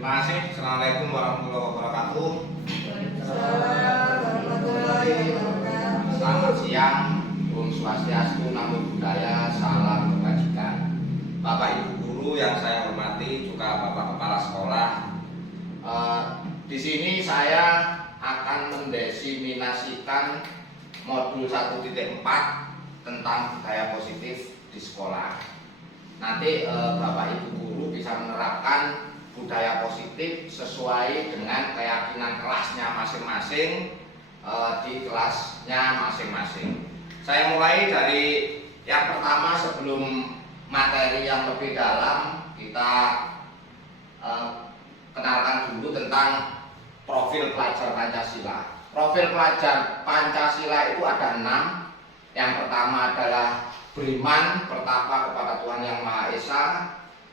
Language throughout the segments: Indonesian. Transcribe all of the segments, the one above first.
Terima kasih. Assalamualaikum warahmatullahi wabarakatuh. Selamat siang. Om Swastiastu, Namo Buddhaya, salam kebajikan. Bapak Ibu guru yang saya hormati, juga Bapak Kepala Sekolah. Di sini saya akan mendesiminasikan modul 1.4 tentang budaya positif di sekolah. Nanti Bapak Ibu guru bisa menerapkan budaya positif sesuai dengan keyakinan kelasnya masing-masing, di kelasnya masing-masing. Saya mulai dari yang pertama. Sebelum materi yang lebih dalam, kita kenalkan dulu tentang profil pelajar Pancasila. Profil pelajar Pancasila itu ada 6. Yang pertama adalah beriman, bertakwa kepada Tuhan Yang Maha Esa,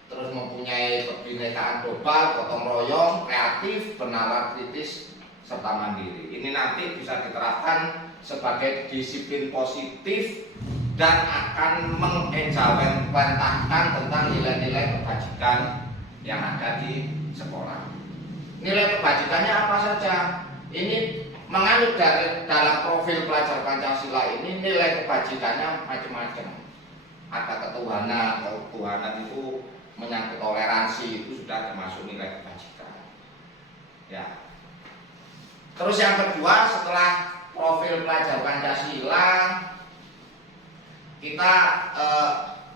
terus mempunyai kebinekaan global, gotong royong, kreatif, bernalar kritis, serta mandiri. Ini nanti bisa diterapkan sebagai disiplin positif dan akan mengimplementasikan tentang nilai-nilai kebajikan yang ada di sekolah. Nilai kebajikannya apa saja? Ini menganut dari dalam profil pelajar Pancasila ini, nilai kebajikannya macam-macam. Ada ketuhanan itu menyangkut toleransi, itu sudah termasuk nilai kebajikan. Ya. Terus yang kedua, setelah profil pelajar Pancasila, kita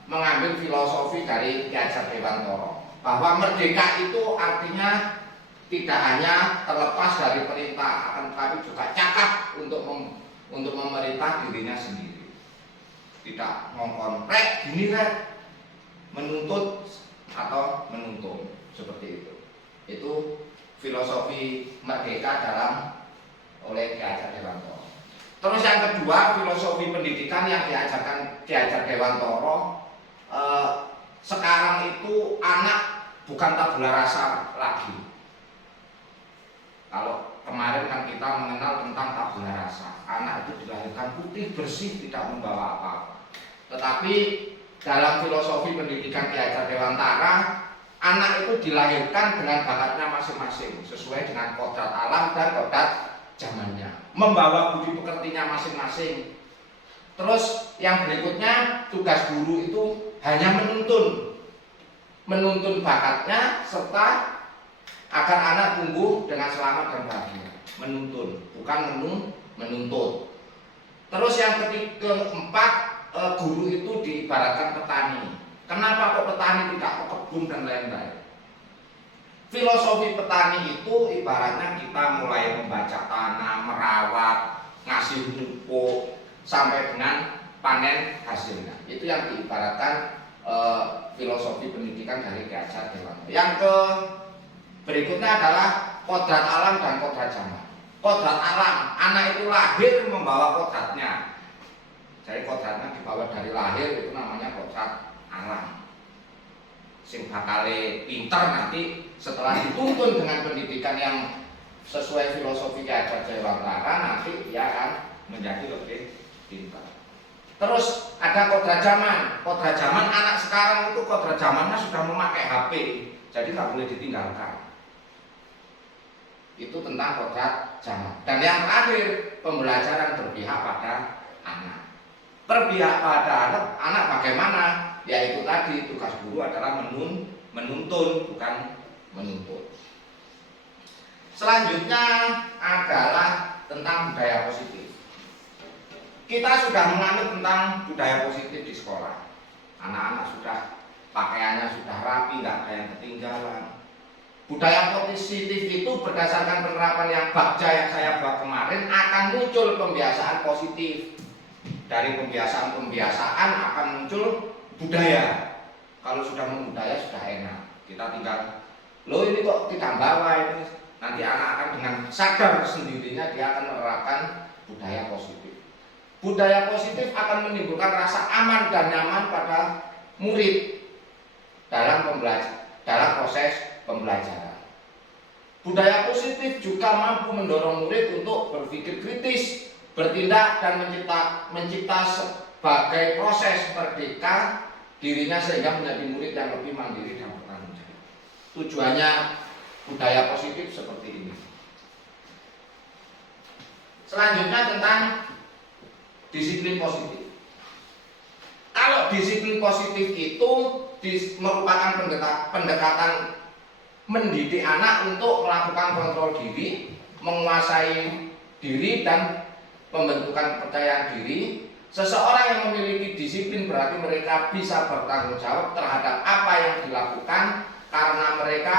mengambil filosofi dari Ki Hajar Dewantara, bahwa merdeka itu artinya tidak hanya terlepas dari perintah, akan tetapi juga cakap untuk memerintah dirinya sendiri. Tidak mengkontrek gini kan, menuntut atau menuntun, seperti itu. Itu filosofi merdeka dalam oleh Ki Hajar Dewantara. Terus yang kedua, filosofi pendidikan yang diajarkan Ki Hajar Dewantara, sekarang itu anak bukan tabula rasa lagi. Kalau kemarin kan kita mengenal tentang tabula rasa, anak itu dilahirkan putih bersih, tidak membawa apa-apa. Tetapi dalam filosofi pendidikan Ki Hajar Dewantara, anak itu dilahirkan dengan bakatnya masing-masing, sesuai dengan kodrat alam dan kodrat zamannya, membawa budi pekertinya masing-masing. Terus yang berikutnya, tugas guru itu hanya menuntun bakatnya, serta agar anak tumbuh dengan selamat dan bahagia. Menuntun, bukan menuntut. Terus yang keempat, guru itu diibaratkan petani. Kenapa kok petani tidak ke kebun dan lain-lain? Filosofi petani itu ibaratnya kita mulai membaca tanah, merawat, ngasih pupuk, sampai dengan panen hasilnya. Itu yang diibaratkan filosofi pendidikan dari Ki Hajar Dewantara. Yang berikutnya adalah kodrat alam dan kodrat zaman. Kodrat alam, anak itu lahir membawa kodratnya. Jadi kodratnya dibawa dari lahir, itu namanya kodrat alam. Sing bakale pinter nanti setelah dituntun dengan pendidikan yang sesuai filosofi Ki Hajar Dewantara, nanti dia akan menjadi lebih pintar. Terus ada kodrat zaman. Kodrat zaman, anak sekarang itu kodrat zamannya sudah memakai HP, jadi nggak boleh ditinggalkan. Itu tentang kodrat zaman. Dan yang terakhir, pembelajaran berpihak pada anak. Berpihak pada anak bagaimana? Yaitu tadi, tugas guru adalah menuntun, bukan menuntut. Selanjutnya adalah tentang budaya positif. Kita sudah menganut tentang budaya positif di sekolah. Anak-anak sudah pakaiannya sudah rapi, nggak ada yang ketinggalan. Budaya positif itu berdasarkan penerapan yang bagja yang saya buat kemarin, akan muncul pembiasaan positif. Dari pembiasaan akan muncul budaya. Kalau sudah membudaya sudah enak. Kita tinggal, loh ini kok tidak bawa ini. Nanti anak akan dengan sadar sendirinya dia akan menerapkan budaya positif. Budaya positif akan menimbulkan rasa aman dan nyaman pada murid dalam proses pembelajaran. Budaya positif juga mampu mendorong murid untuk berpikir kritis, bertindak dan mencipta sebagai proses merdeka dirinya sehingga menjadi murid yang lebih mandiri dan bertanggung jawab. Tujuannya budaya positif seperti ini. Selanjutnya tentang disiplin positif. Kalau disiplin positif itu merupakan pendekatan mendidik anak untuk melakukan kontrol diri, menguasai diri dan pembentukan kepercayaan diri. Seseorang yang memiliki disiplin berarti mereka bisa bertanggung jawab terhadap apa yang dilakukan karena mereka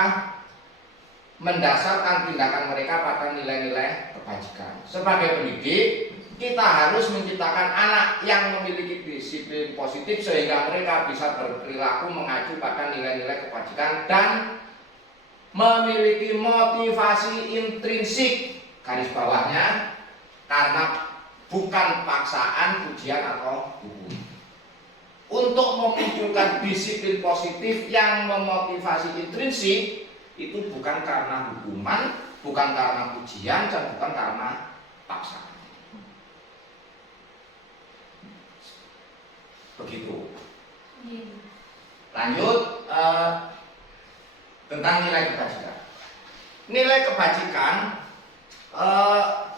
mendasarkan tindakan mereka pada nilai-nilai kebajikan. Sebagai pendidik, kita harus menciptakan anak yang memiliki disiplin positif sehingga mereka bisa berperilaku mengacu pada nilai-nilai kebajikan dan memiliki motivasi intrinsik, garis bawahnya, karena bukan paksaan, pujian atau hukum. Untuk memunculkan disiplin positif yang memotivasi intrinsik itu bukan karena hukuman, bukan karena pujian, dan bukan karena paksaan. Begitu. Lanjut tentang nilai kebajikan.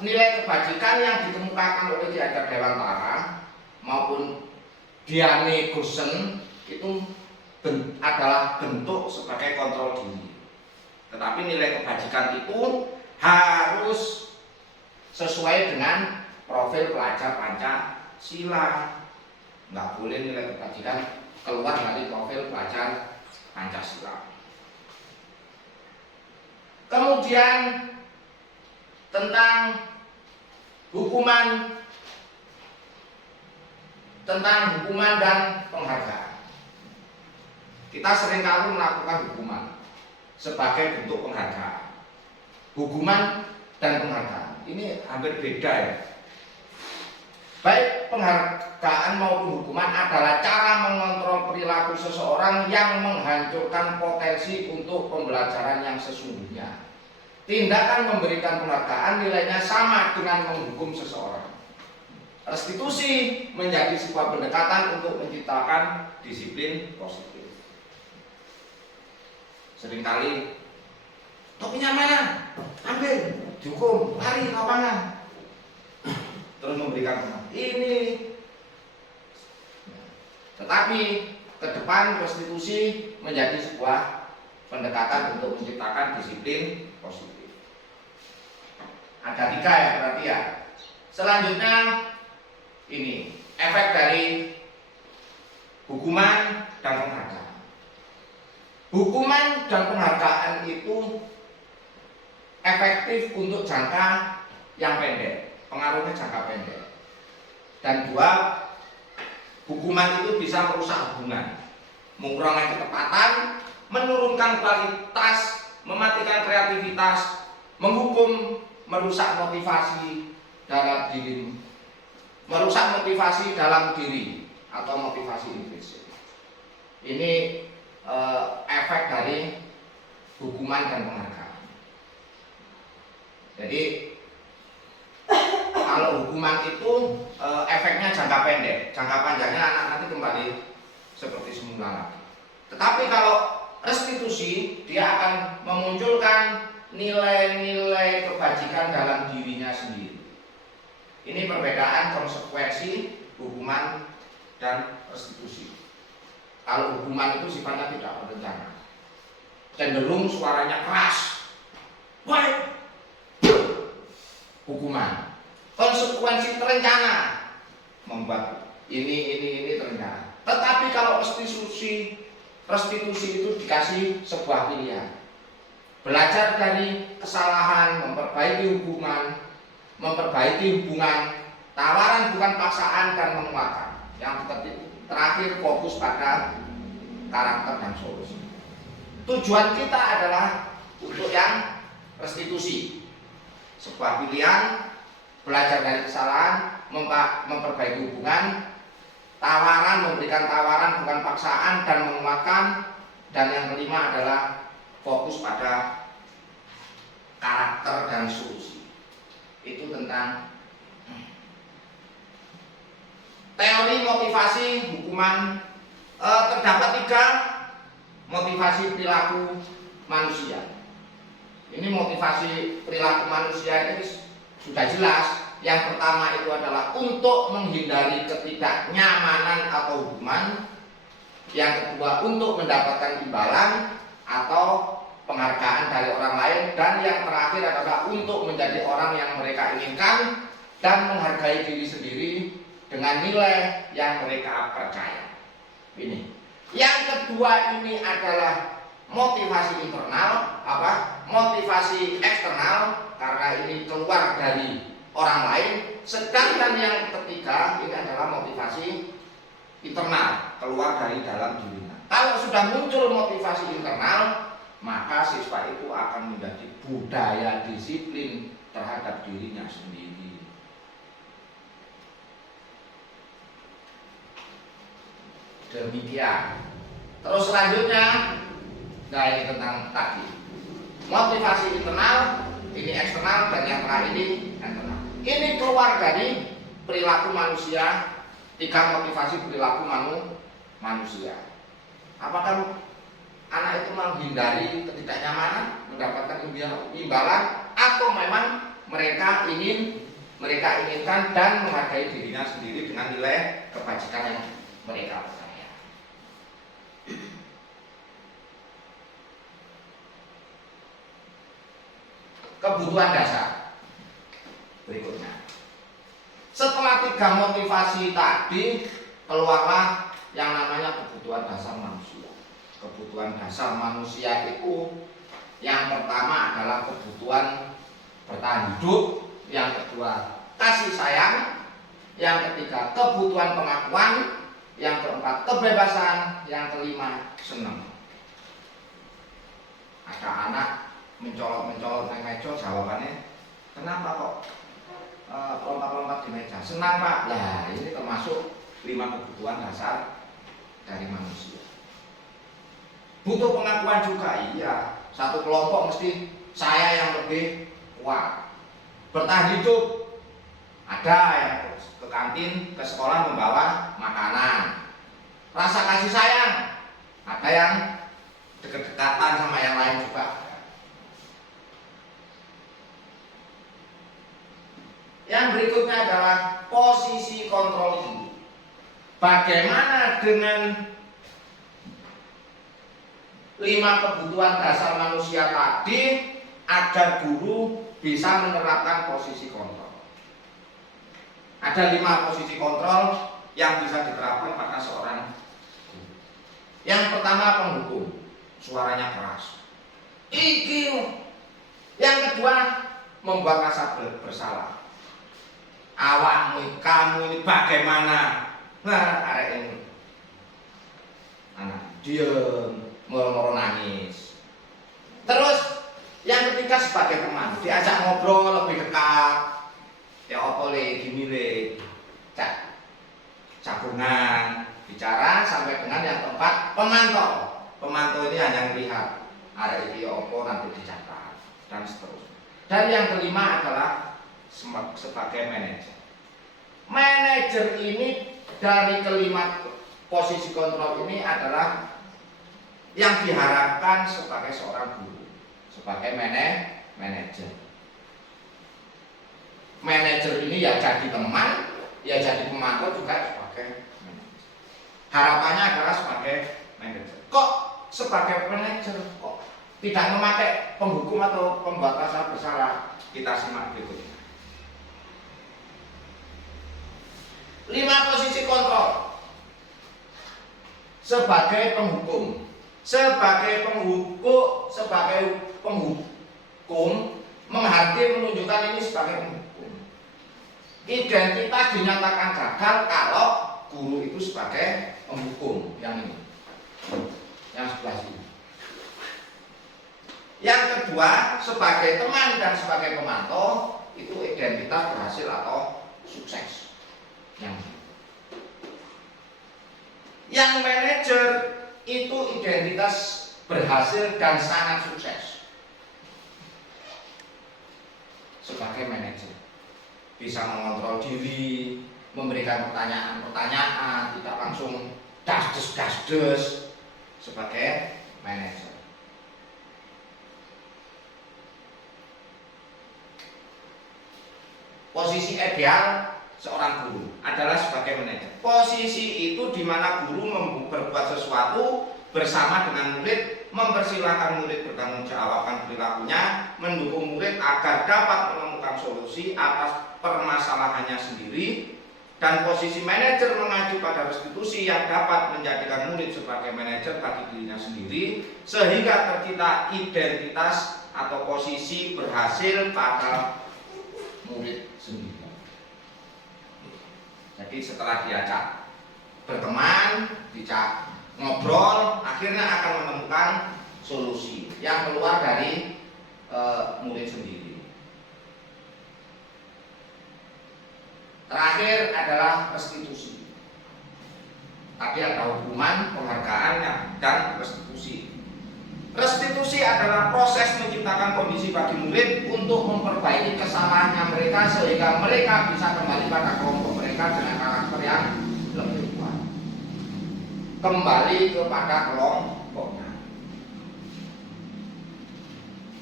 Nilai kebajikan yang dikemukakan oleh Ki Hajar Dewantara maupun Diane Goosen itu adalah bentuk sebagai kontrol diri. Tetapi nilai kebajikan itu harus sesuai dengan profil pelajar Pancasila. Nggak boleh nilai kebajikan keluar dari profil pelajar Pancasila. Kemudian tentang hukuman dan penghargaan. Kita seringkali melakukan hukuman sebagai bentuk penghargaan. Hukuman dan penghargaan ini hampir beda ya. Baik penghargaan maupun hukuman adalah cara mengontrol perilaku seseorang yang menghancurkan potensi untuk pembelajaran yang sesungguhnya. Tindakan memberikan penghargaan nilainya sama dengan menghukum seseorang. Restitusi menjadi sebuah pendekatan untuk menciptakan disiplin positif. Seringkali topinya mana? Ambil, dihukum, lari ke lapangan. Terus memberikan penghargaan. Ini. Tetapi ke depan restitusi menjadi sebuah pendekatan untuk menciptakan disiplin positif. Ada 3 ya berarti ya. Selanjutnya ini efek dari hukuman dan penghargaan. Hukuman dan penghargaan itu efektif untuk jangka yang pendek, pengaruhnya jangka pendek. Dan 2, hukuman itu bisa merusak hubungan, mengurangi ketepatan, menurunkan kualitas, mematikan kreativitas, menghukum, merusak motivasi dalam diri, merusak motivasi dalam diri atau motivasi intrinsik. Ini efek dari hukuman dan penghargaan. Jadi kalau hukuman itu efeknya jangka pendek, jangka panjangnya anak nanti kembali seperti semula lagi. Tetapi kalau restitusi dia akan memunculkan nilai-nilai kebajikan dalam dirinya sendiri. Ini perbedaan konsekuensi hukuman dan restitusi. Kalau hukuman itu sifatnya tidak berencana, cenderung suaranya keras. Baik. Hukuman. Konsekuensi terencana, membuat ini terencana. Tetapi kalau restitusi itu dikasih sebuah pilihan. Belajar dari kesalahan, memperbaiki hubungan, tawaran bukan paksaan dan menguatkan. Yang terakhir fokus pada karakter dan solusi. Tujuan kita adalah untuk yang restitusi. Sebuah pilihan, belajar dari kesalahan, memperbaiki hubungan, tawaran, memberikan tawaran bukan paksaan dan menguatkan. Dan yang kelima adalah fokus pada karakter dan solusi. Itu tentang teori motivasi hukuman. Terdapat 3 motivasi perilaku manusia. Ini motivasi perilaku manusia ini sudah jelas. Yang pertama itu adalah untuk menghindari ketidaknyamanan atau hukuman. Yang kedua untuk mendapatkan imbalan atau penghargaan dari orang lain. Dan yang terakhir adalah untuk menjadi orang yang mereka inginkan dan menghargai diri sendiri dengan nilai yang mereka percaya. Ini. Yang kedua ini adalah motivasi internal, motivasi eksternal, karena ini keluar dari orang lain. Sedangkan yang ketiga ini adalah motivasi internal, keluar dari dalam dirinya. Kalau sudah muncul motivasi internal, maka siswa itu akan menjadi budaya disiplin terhadap dirinya sendiri. Demikian. Terus selanjutnya, nah ini tentang tadi motivasi internal, ini eksternal, dan yang terakhir ini internal. Ini keluar dari perilaku manusia, 3 motivasi perilaku manusia. Apakah anak itu menghindari ketidaknyamanan, mendapatkan imbalan, atau memang mereka inginkan dan menghargai dirinya sendiri dengan nilai kebajikan yang mereka percaya. Kebutuhan dasar berikutnya. Setelah 3 motivasi tadi, keluarlah yang namanya kebutuhan dasar manusia. Kebutuhan dasar manusia itu yang pertama adalah kebutuhan bertahan hidup, yang kedua kasih sayang, yang ketiga kebutuhan pengakuan, yang keempat kebebasan, yang kelima senang. Ada anak mencolot naik meja, jawabannya kenapa kok lompat-lompat di meja? Senang Pak. Nah ini termasuk 5 kebutuhan dasar dari manusia. Butuh pengakuan juga, iya. Satu kelompok mesti saya yang lebih kuat. Bertahan hidup, ada yang ke kantin, ke sekolah membawa makanan. Rasa kasih sayang, ada yang deket-dekatan sama yang lain juga. Yang berikutnya adalah posisi kontrol diri. Bagaimana dengan 5 kebutuhan dasar manusia tadi agar guru bisa menerapkan posisi kontrol? Ada 5 posisi kontrol yang bisa diterapkan pada seorang guru. Yang pertama penghukum, suaranya keras. Iki. Yang kedua membuat rasa bersalah. Awakmu, kamu ini bagaimana? Nah, arek ini anak diam, moro-moro nangis. Terus yang ketiga sebagai teman, diajak ngobrol lebih dekat. Ya apa le, gini le, jagungan, bicara sampai dengan yang keempat pemantau. Pemantau ini hanya melihat arek iki apa nanti dicatat dan seterusnya. Dan yang kelima adalah sebagai manajer. Manajer ini dari kelima posisi kontrol ini adalah yang diharapkan sebagai seorang guru, sebagai manajer. Manajer ini ya jadi teman, ya jadi pemantau juga sebagai manajer. Harapannya adalah sebagai manajer. Kok sebagai manajer kok tidak memakai penghukum atau pembuat rasa bersalah? Kita simak berikutnya. 5 posisi kontrol sebagai penghukum. Sebagai penghukum menghadir menunjukkan ini sebagai penghukum. Identitas dinyatakan gagal kalau guru itu sebagai penghukum. Yang ini, yang sebelah sini. Yang kedua sebagai teman dan sebagai pemantau itu identitas berhasil atau sukses. Yang manajer itu identitas berhasil dan sangat sukses. Sebagai manajer bisa mengontrol diri, memberikan pertanyaan-pertanyaan, tidak langsung dasdes sebagai manajer. posisi ideal seorang guru adalah sebagai manajer. Posisi itu di mana guru berbuat sesuatu bersama dengan murid, mempersilahkan murid bertanggung jawabkan perilakunya, mendukung murid agar dapat menemukan solusi atas permasalahannya sendiri, dan posisi manajer mengacu pada restitusi yang dapat menjadikan murid sebagai manajer bagi dirinya sendiri sehingga tercipta identitas atau posisi berhasil pada murid sendiri. Jadi setelah diajak berteman, diajak ngobrol, akhirnya akan menemukan solusi yang keluar dari murid sendiri. Terakhir adalah restitusi. Tadi ada hukuman, penghargaan, dan restitusi. Restitusi adalah proses menciptakan kondisi bagi murid untuk memperbaiki kesalahannya mereka sehingga mereka bisa kembali pada kelompok mereka dengan karakter yang lebih kuat. Kembali kepada kelompoknya.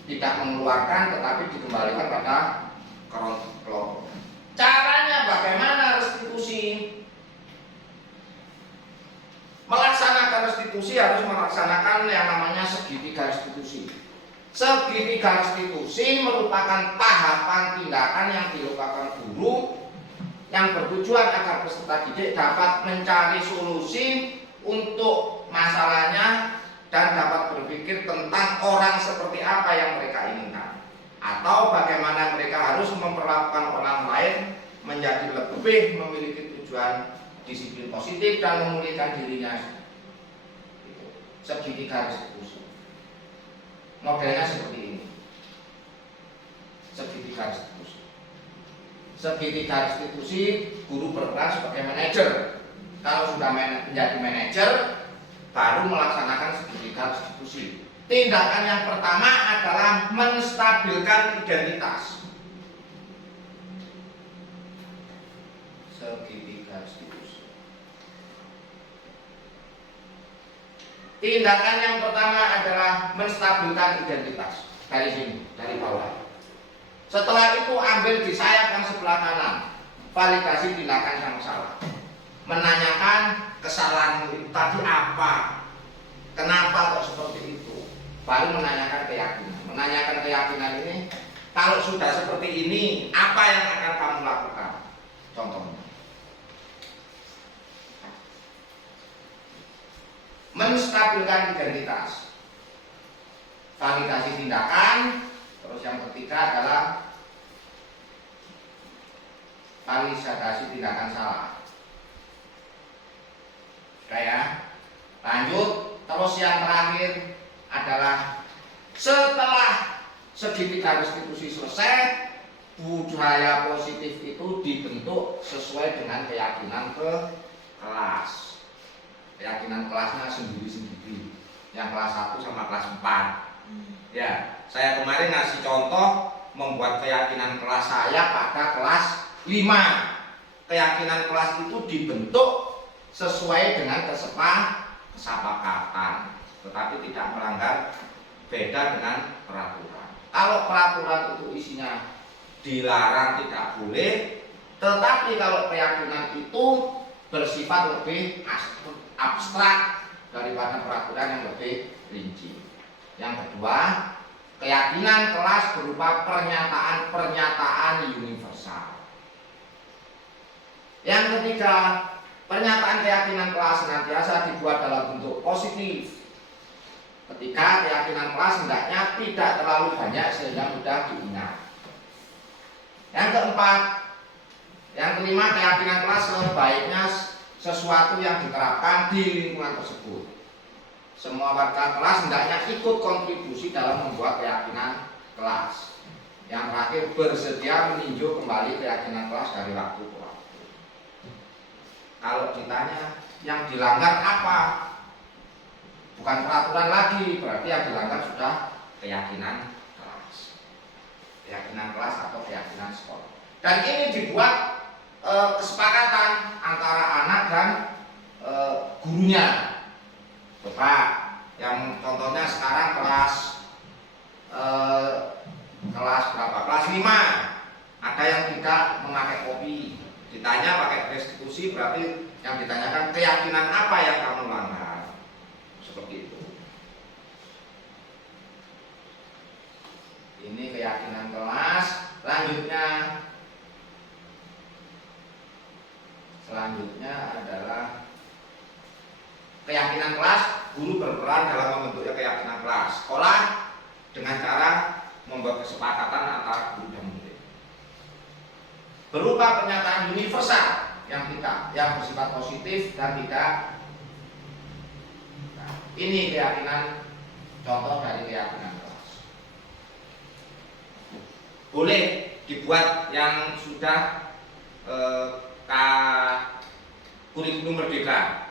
Tidak mengeluarkan tetapi dikembalikan pada kelompok. Caranya bagaimana restitusi? Melaksanakan restitusi harus melaksanakan yang namanya segitiga restitusi. Segitiga restitusi merupakan tahapan tindakan yang dilakukan guru yang bertujuan agar peserta didik dapat mencari solusi untuk masalahnya dan dapat berpikir tentang orang seperti apa yang mereka inginkan, atau bagaimana mereka harus memperlakukan orang lain menjadi lebih memiliki tujuan disiplin positif dan memulihkan dirinya. Segitiga restitusi. Modelnya seperti ini. Segitiga restitusi. Segitiga restitusi, guru berperan sebagai manajer. Kalau sudah menjadi manajer, baru melaksanakan segitiga restitusi. Tindakan yang pertama adalah menstabilkan identitas. Segitiga restitusi. Tindakan yang pertama adalah menstabilkan identitas. Dari sini, dari bawah. Setelah itu ambil di sayap yang sebelah kanan, validasi tindakan yang salah. Menanyakan kesalahan itu tadi apa, kenapa kok seperti itu. Baru menanyakan keyakinan. Menanyakan keyakinan ini, kalau sudah seperti ini, apa yang akan kamu lakukan? Contohnya. Menstabilkan identitas, validasi tindakan. Terus yang ketiga adalah validasi tindakan salah. Ya, lanjut. Terus yang terakhir adalah setelah segitiga restitusi selesai, budaya positif itu dibentuk sesuai dengan keyakinan ke kelas. Keyakinan kelasnya sendiri-sendiri. Yang kelas 1 sama kelas 4. Ya, saya kemarin ngasih contoh membuat keyakinan kelas saya pada kelas 5. Keyakinan kelas itu dibentuk sesuai dengan kesepakatan, tetapi tidak melanggar, beda dengan peraturan. Kalau peraturan itu isinya dilarang, tidak boleh, tetapi kalau keyakinan itu bersifat lebih abstrak daripada peraturan yang lebih rinci. Yang kedua, keyakinan kelas berupa pernyataan-pernyataan universal. Yang ketiga, pernyataan keyakinan kelas senantiasa dibuat dalam bentuk positif. Ketika keyakinan kelas hendaknya tidak terlalu banyak sehingga mudah diingat. Yang keempat, yang kelima, keyakinan kelas sebaiknya sesuatu yang diterapkan di lingkungan tersebut. Semua warga kelas hendaknya ikut kontribusi dalam membuat keyakinan kelas. Yang terakhir, bersedia meninjau kembali keyakinan kelas dari waktu ke waktu. Kalau ditanya yang dilanggar apa? Bukan peraturan lagi, berarti yang dilanggar sudah keyakinan kelas. Keyakinan kelas atau keyakinan sekolah. Dan ini dibuat kesepakatan antara anak dan gurunya. Coba yang contohnya sekarang kelas berapa? Kelas 5. Ada yang tidak memakai kopi. Ditanya pakai restitusi, berarti yang ditanyakan keyakinan apa yang kamu langgar. Seperti itu. Ini keyakinan kelas. Selanjutnya adalah keyakinan kelas. Guru berperan dalam membentuknya keyakinan kelas. Sekolah dengan cara membuat kesepakatan antara guru dan murid. Berupa pernyataan universal yang bersifat positif dan tidak. Nah, ini keyakinan, contoh dari keyakinan kelas. Boleh dibuat yang sudah kurikulum merdeka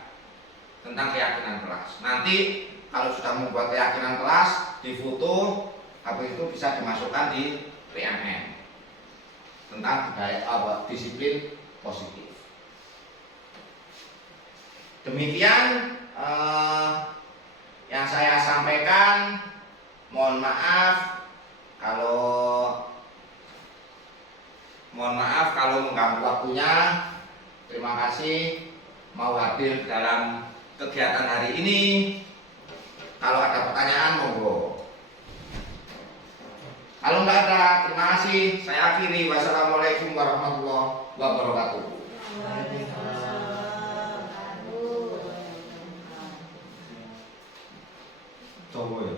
tentang keyakinan kelas. Nanti kalau sudah membuat keyakinan kelas, difoto, habis itu bisa dimasukkan di PMN tentang disiplin positif. Demikian yang saya sampaikan. Mohon maaf kalau mengganggu waktunya. Terima kasih mau hadir dalam kegiatan hari ini. Kalau ada pertanyaan monggo. Kalau nggak ada, terima kasih. Saya akhiri. Wassalamualaikum warahmatullahi wabarakatuh. Coba ya.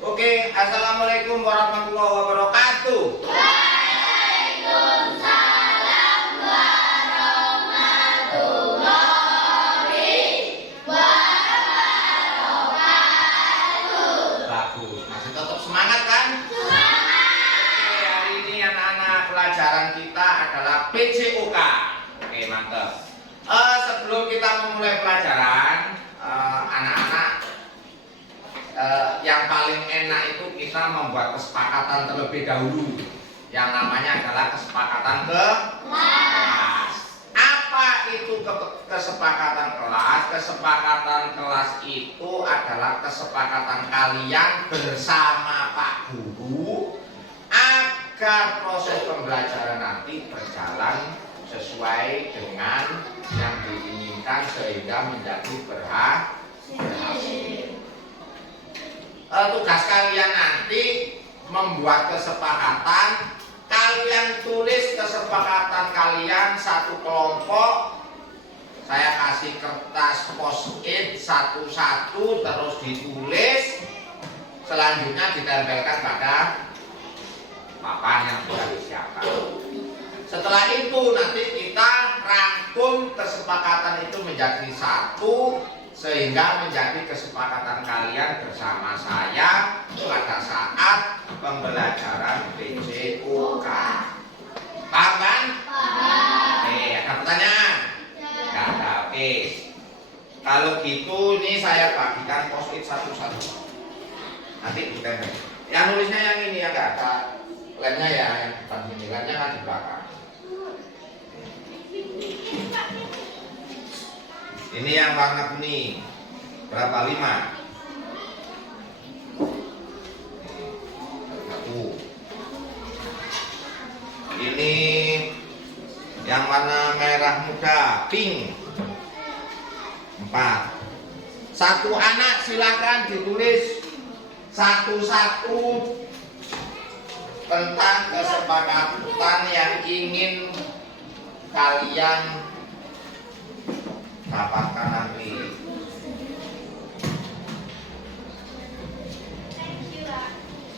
Oke, assalamualaikum warahmatullahi wabarakatuh. Waalaikumsalam warahmatullahi wabarakatuh. Bagus, masih tetap semangat kan? Semangat. Oke, hari ini anak-anak pelajaran kita adalah PJOK. Oke, mantap. Sebelum kita memulai pelajaran, anak-anak, yang paling enak itu kita membuat kesepakatan terlebih dahulu. Yang namanya adalah kesepakatan kelas. Apa itu kesepakatan kelas? Kesepakatan kelas itu adalah kesepakatan kalian bersama Pak Guru agar proses pembelajaran nanti berjalan sesuai dengan yang diinginkan sehingga menjadi berhasil. Tugas kalian nanti membuat kesepakatan. Kalian tulis kesepakatan kalian satu kelompok. Saya kasih kertas post-it satu-satu terus ditulis. Selanjutnya ditempelkan pada papan yang sudah disiapkan. Setelah itu nanti kita rangkum kesepakatan itu menjadi satu, sehingga menjadi kesepakatan kalian bersama saya pada saat pembelajaran PJOK. Paham kan? Paham. Ada pertanyaan? Tidak ada. Oke. Kalau gitu ini saya bagikan post-it satu-satu. Nanti ditempel. Yang nulisnya yang ini ya, nggak ada lemnya ya, yang bukan ini, lemnya kan di belakang. Ini yang warna kuning. Berapa? 5. Ini yang warna merah muda, pink. 4. Satu anak silakan ditulis satu-satu tentang kesepakatan yang ingin kalian dapatkan nanti.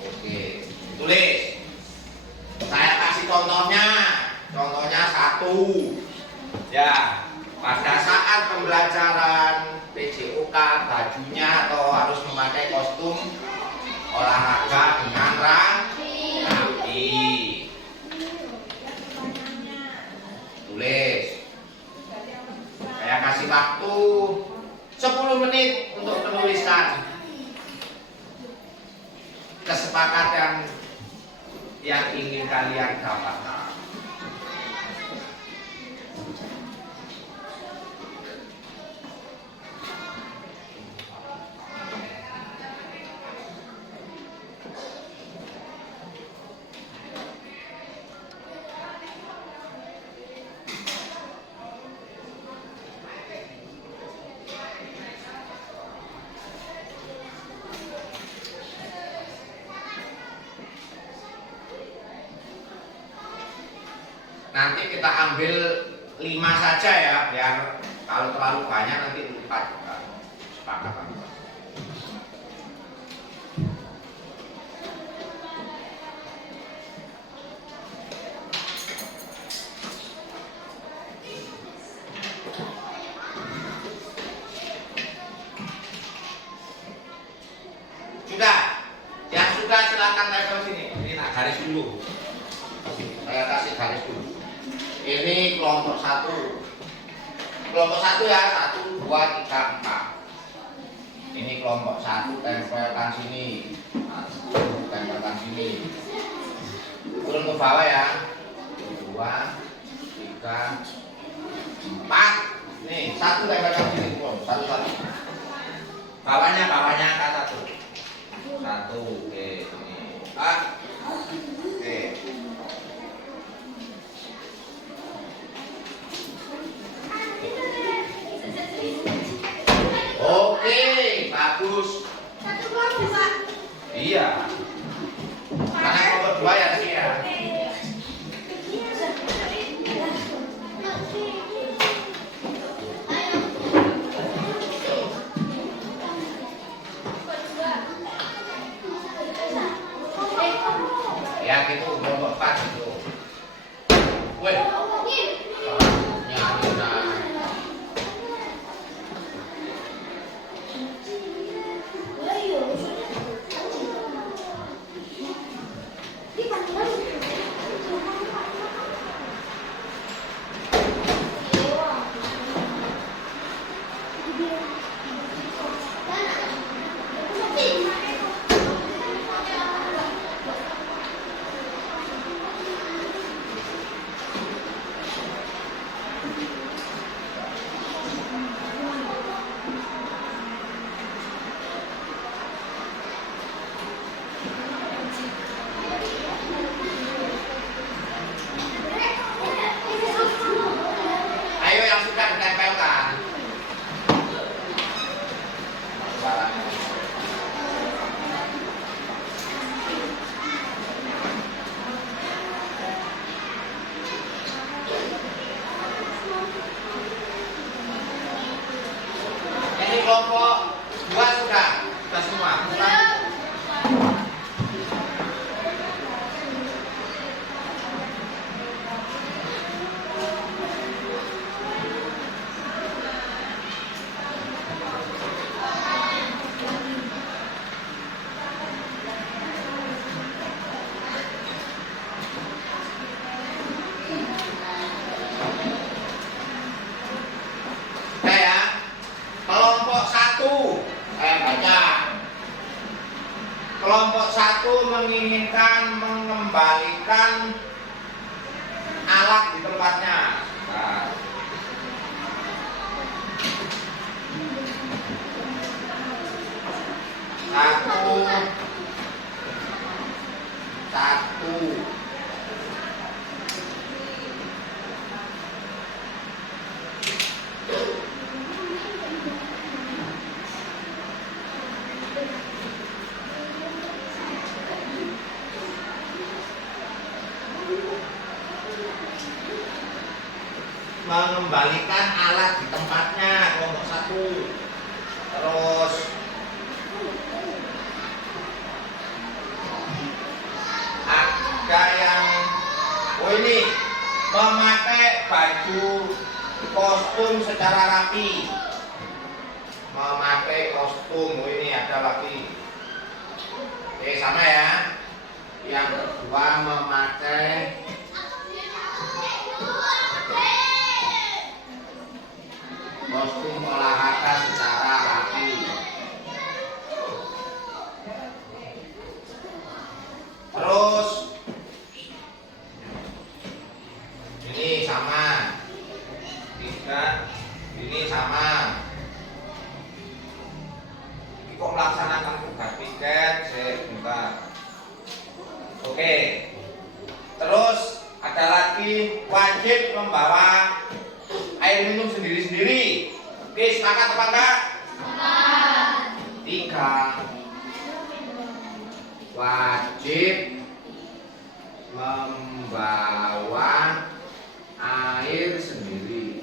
Oke, tulis. Saya kasih contohnya. Contohnya 1. Ya, pada saat pembelajaran PJOK bajunya atau harus memakai kostum olahraga dengan rapi. Tulis. Saya kasih waktu 10 menit untuk menuliskan kesepakatan yang ingin kalian dapatkan. nanti kita ambil 5 saja ya, biar kalau terlalu banyak nanti lupa. Sepakat Pak. Sudah, yang sudah silakan tempel sini. Ini tak garis dulu. Saya kasih garis dulu. Ini kelompok 1. Kelompok 1 ya, 1, 2, 3, 4. Ini kelompok 1, tempelkan sini. 1, tempelkan sini. Turun ke bawah ya. 2, 3, 4. Nih, 1 tempelkan sini. 1. Bawahnya angkat 1. 1, oke, ini. Oke. Oke, bagus. Iya. Karena kelompok 2 ya sih ya. Ya gitu, kelompok 4 gitu. Woi. Nyanyi nah. Ayo yang sudah ditempelkan. Ini kelompok 2 sudah semua. Kelompok 1 baca. Kelompok 1 menginginkan mengembalikan alat di tempatnya. Nah. Satu. Mengembalikan alat di tempatnya, kelompok 1. Terus ada yang ini memakai baju kostum secara rapi. Memakai kostum, ini ada lagi. Oke, sama ya. Yang kedua memakai kostum olahraga secara rapi. Terus ini sama. 3, ini sama. Ini kok melaksanakan tugas piket, sebentar. Oke. Terus ada lagi wajib membawa air minum sendiri-sendiri. Oke, sepakat apa enggak? Sepakat. 3, wajib membawa air sendiri.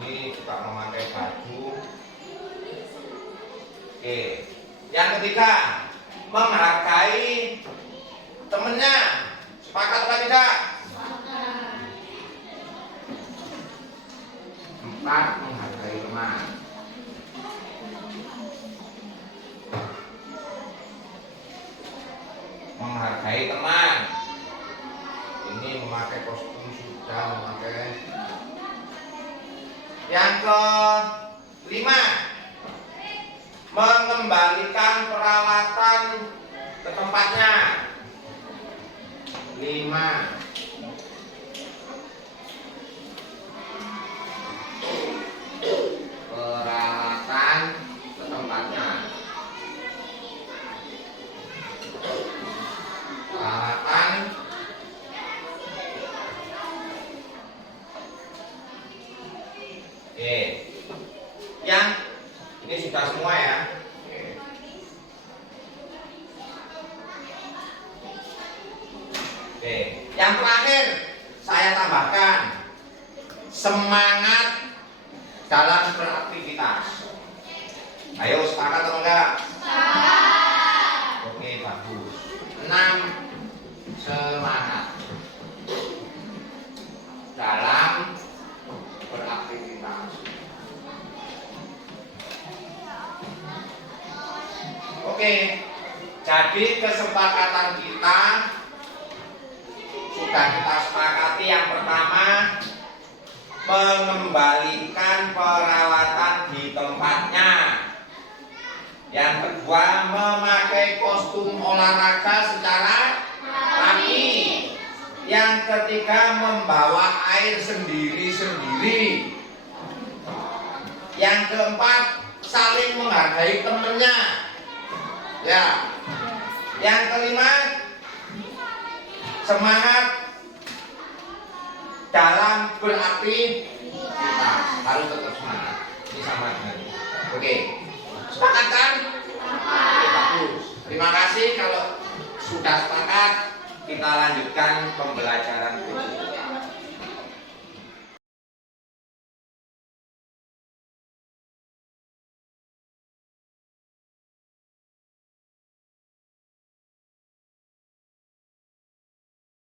Ini kita memakai baju. Oke. Yang ketiga, menghargai temennya. Sepakat apa tidak? Empat, menghargai teman. Menghargai teman. Ini memakai kostum sudah memakai. Yang kelima, mengembalikan peralatan ke tempatnya. 5. Peralatan ke tempatnya. Peralatan oke. Yang ini sudah semua ya. Oke. Yang terakhir saya tambahkan semangat dalam beraktivitas. Ayo sepakat atau enggak? Oke, bagus. 6, semangat dalam beraktivitas. Oke, jadi kesepakatan kita sudah kita sepakati. Yang pertama, mengembalikan peralatan di tempatnya. Yang kedua, memakai kostum olahraga secara rapi. Yang ketiga, membawa air sendiri-sendiri. Yang keempat, saling menghargai temannya. Ya. Yang kelima, semangat dalam beraktivitas. Harus tetap semangat. Ini sama dengan ini. Oke. Sepakat kan? Oke, bagus. Terima kasih. Kalau sudah sepakat, kita lanjutkan pembelajaran berikutnya.